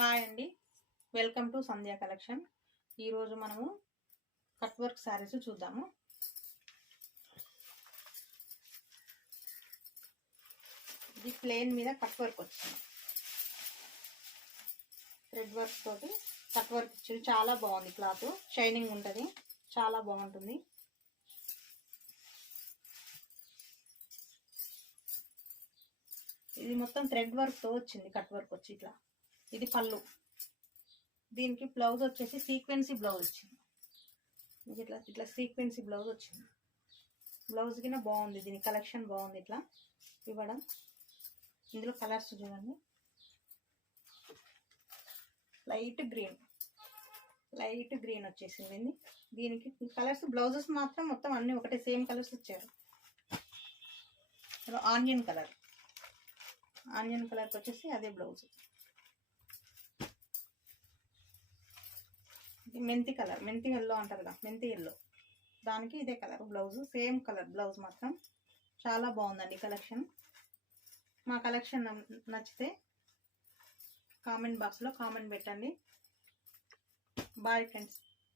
Hi అండి, welcome to Sandhya collection. ఈరోజు మనము కట్ వర్క్ శారీస్ చూద్దాము. ఇది ప్లెయిన్ మీద కట్ వర్క్ వచ్చింది. థ్రెడ్ వర్క్ తోటి కట్ వర్క్ ఇచ్చింది. చాలా బాగుంది. క్లాత్ షైనింగ్ ఉంటుంది, చాలా బాగుంటుంది. ఇది మొత్తం థ్రెడ్ వర్క్ తో వచ్చింది. కట్ వర్క్ వచ్చి ఇట్లా. ఇది పళ్ళు. దీనికి బ్లౌజ్ వచ్చేసి సీక్వెన్సీ బ్లౌజ్ వచ్చింది. ఇట్లా ఇట్లా సీక్వెన్సీ బ్లౌజ్ వచ్చింది. బ్లౌజ్ కింద బాగుంది. దీని కలెక్షన్ బాగుంది. ఇట్లా ఇవ్వడం. ఇందులో కలర్స్ చూడండి. లైట్ గ్రీన్ వచ్చేసింది. దీనికి కలర్స్ బ్లౌజెస్ మాత్రం మొత్తం అన్ని ఒకటే సేమ్ కలర్స్ ఇచ్చారు. ఆనియన్ కలర్కి వచ్చేసి అదే బ్లౌజ్. మెంతి కలర్, మెంతి ఎల్లో అంటారు కదా, మెంతి ఎల్లో, దానికి ఇదే colour blouse. Same colour blouse. మాత్రం చాలా బాగుందండి కలెక్షన్. మా కలెక్షన్ నచ్చితే కామెంట్ బాక్స్లో కామెంట్ పెట్టండి. Bye friends.